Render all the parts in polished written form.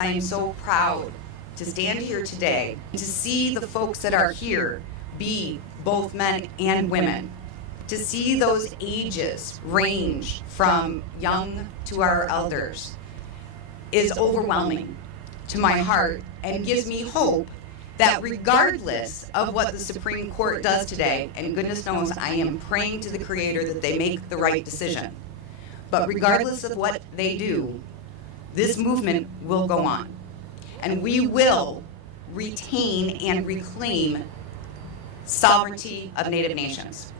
I am so proud to stand here today and to see the folks that are here be both men and women, to see those ages range from young to our elders is overwhelming to my heart and gives me hope that regardless of what the Supreme Court does today, and goodness knows I am praying to the Creator that they make the right decision, but regardless of what they do, this movement will go on, and we will retain and reclaim sovereignty of Native nations.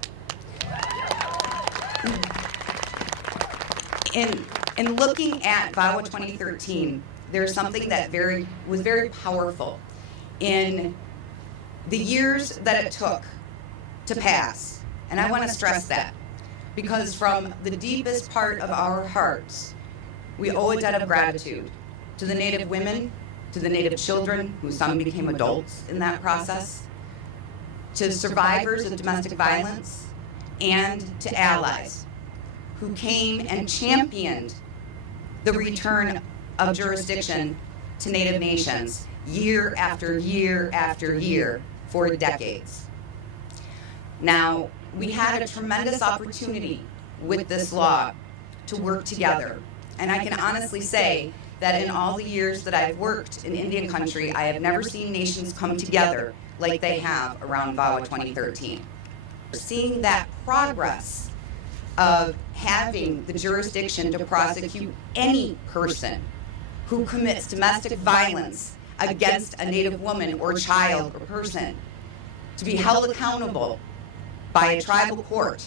In looking at VAWA 2013, there's something that was very powerful in the years that it took to pass, and I want to stress that, because from the deepest part of our hearts, we owe a debt of gratitude to the Native women, to the Native children, who some became adults in that process, to survivors of domestic violence, and to allies who came and championed the return of jurisdiction to Native nations year after year after year for decades. Now, we had a tremendous opportunity with this law to work together. And I can honestly say that in all the years that I've worked in Indian country, I have never seen nations come together like they have around VAWA 2013. Seeing that progress of having the jurisdiction to prosecute any person who commits domestic violence against a Native woman or child or person to be held accountable by a tribal court.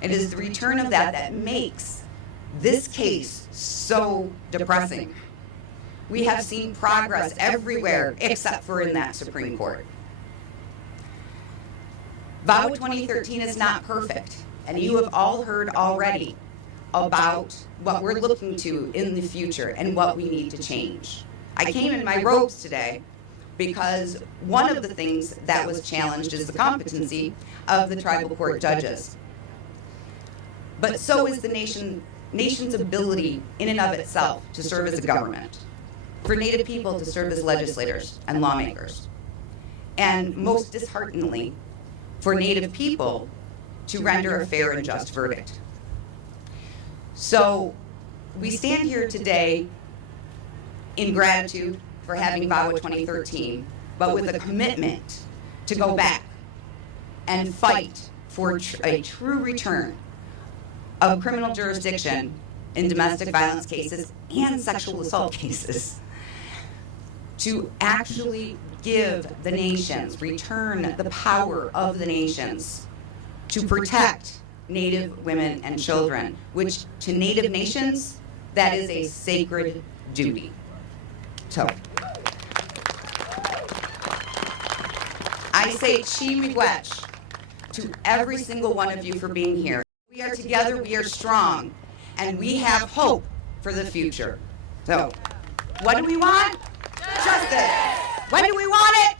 It is the return of that makes this case so depressing. We have seen progress everywhere except for in that Supreme Court. VAWA 2013 is not perfect, and you have all heard already about what we're looking to in the future and what we need to change. I came in my robes today because one of the things that was challenged is the competency of the tribal court judges. But so is the nation's ability in and of itself to serve as a government, for Native people to serve as legislators and lawmakers, and most dishearteningly, for Native people to render a fair and just verdict. So we stand here today in gratitude for having VAWA 2013, but with a commitment to go back and fight for a true return of criminal jurisdiction in domestic violence cases and sexual assault cases, to actually give the nations, return the power of the nations to protect Native women and children, which to Native nations, that is a sacred duty. So, I say chi miigwech to every single one of you for being here. We are together, we are strong, and we have hope for the future. So, what do we want? Justice. When do we want it?